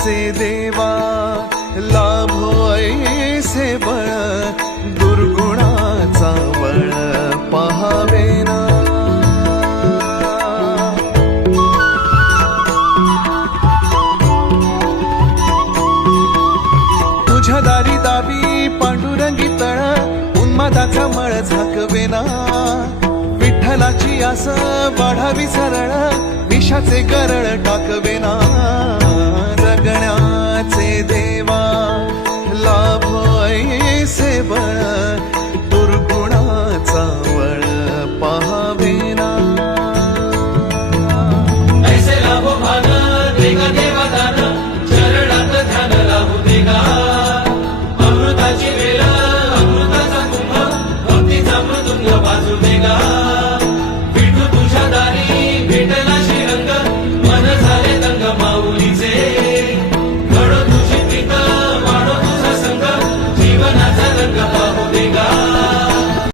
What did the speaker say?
जगाचे देवा लाभो ऐसे बळ दुर्गुणाचा बळ पहावे ना तुझ्या दारी दावी पांडुरंगी तळ उन्मादाचा मळ झाकवेना विठ्ठलाची आस वाढावी सरळ विषाचे गरळ टाकवेना